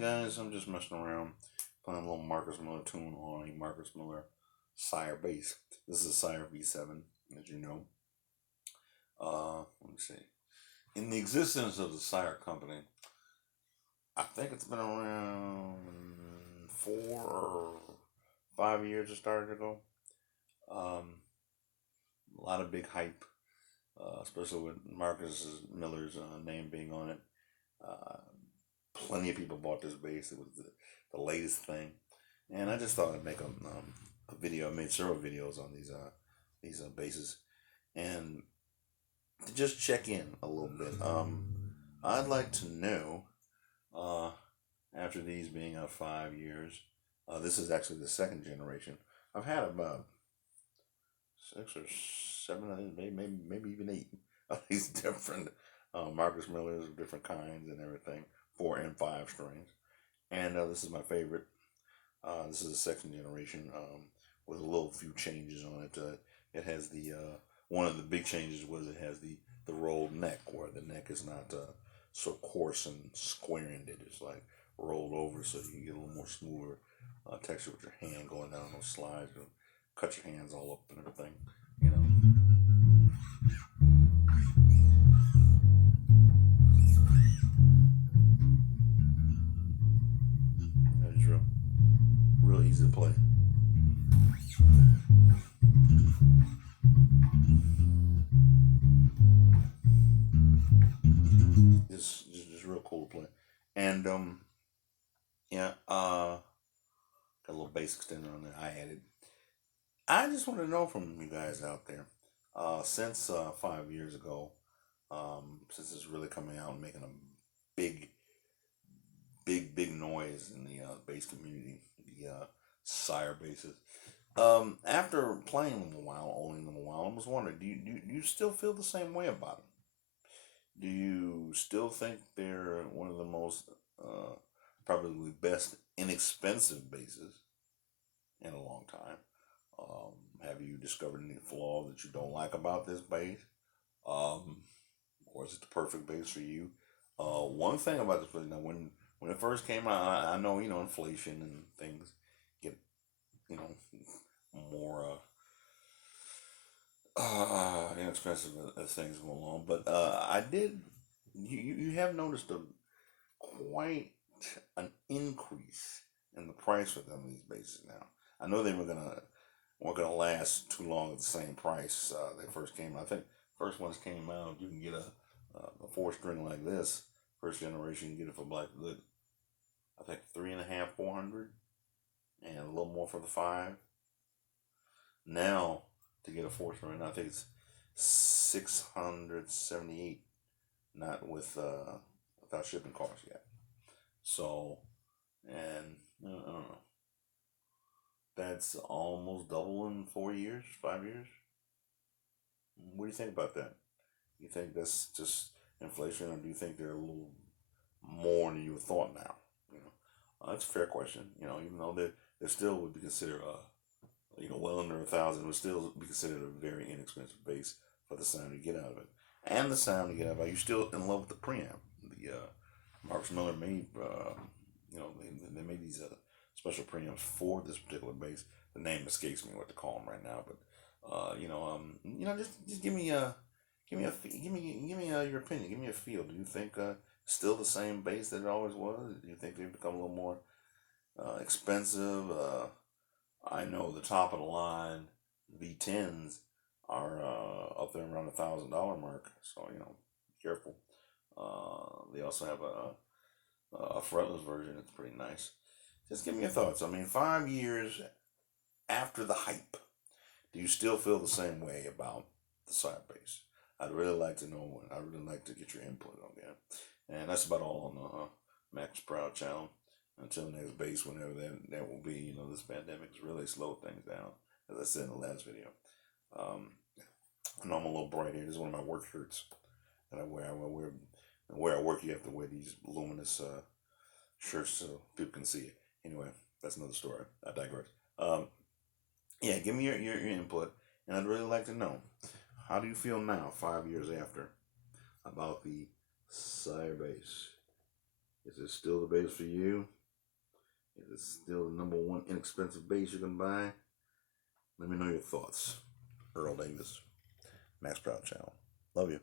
guys, I'm just messing around, playing a little Marcus Miller tune on a Marcus Miller SIRE bass. This is a SIRE V7, as you know. Let me see. In the existence of the SIRE company, I think it's been around 4 or 5 years it started ago. A lot of big hype, especially with Marcus Miller's name being on it. Plenty of people bought this bass. It was the latest thing, and I just thought I'd make a video. I made several videos on these basses, and to just check in a little bit. I'd like to know, after these being 5 years, this is actually the second generation. I've had about 6 or 7, I think, maybe even 8 of these different Marcus Millers of different kinds and everything, 4 and 5 strings. And this is my favorite. This is the second generation with a little few changes on it. It has the one of the big changes was it has the rolled neck, where the neck is not so coarse and square-ended. It's like rolled over, so you can get a little more smoother texture with your hand going down those slides and cut your hands all up and everything, you know. That's real easy to play. Just real cool to play. And yeah, got a little bass extender on there I added. I just want to know from you guys out there, since 5 years ago, since it's really coming out and making a big noise in the bass community, the SIRE basses. After playing them a while, owning them a while, I was wondering, do you still feel the same way about them? Do you still think they're one of the most, probably best inexpensive basses in a long time? Have you discovered any flaw that you don't like about this bass? Or is it the perfect bass for you? One thing about this bass, now when it first came out, I know, inflation and things get, more inexpensive as things go along. But you have noticed quite an increase in the price for them these bases now. I know they weren't gonna last too long at the same price they first came out. I think first ones came out, you can get a 4-string like this. First generation, you can get it for like good, I think 3.5, 400, and a little more for the 5. Now to get a 4-string, I think it's 678, not without shipping costs yet. So, and I don't know. That's almost double in 4 years, 5 years. What do you think about that? You think that's just inflation, or do you think they're a little more than you would thought now? That's a fair question. Even though they still would be considered, well under 1,000, would still be considered a very inexpensive bass for the sound you get out of it, and the sound you get out of it. You're still in love with the preamp. The Marcus Miller made, they made these special preamps for this particular bass. The name escapes me what to call them right now, but just give me your opinion. Give me a feel. Do you think still the same bass that it always was? Do you think they've become a little more expensive? I know the top of the line V10s are up there around $1,000 mark, so be careful. They also have a fretless version. It's pretty nice. Just give me your thoughts. 5 years after the hype, do you still feel the same way about the SIRE bass? I'd really like to know. I'd really like to get your input on that. And that's about all on the maxproud channel. Until next bass, whenever that will be. This pandemic has really slowed things down, as I said in the last video. I know I'm a little bright here. This is one of my work shirts that I wear. Where I work, you have to wear these luminous shirts so people can see it. Anyway, that's another story. I digress. Yeah, give me your input, and I'd really like to know, how do you feel now, 5 years after, about the SIRE bass? Is it still the bass for you? Is it still the #1 inexpensive bass you can buy? Let me know your thoughts. Earl Davis, Max Proud channel. Love you.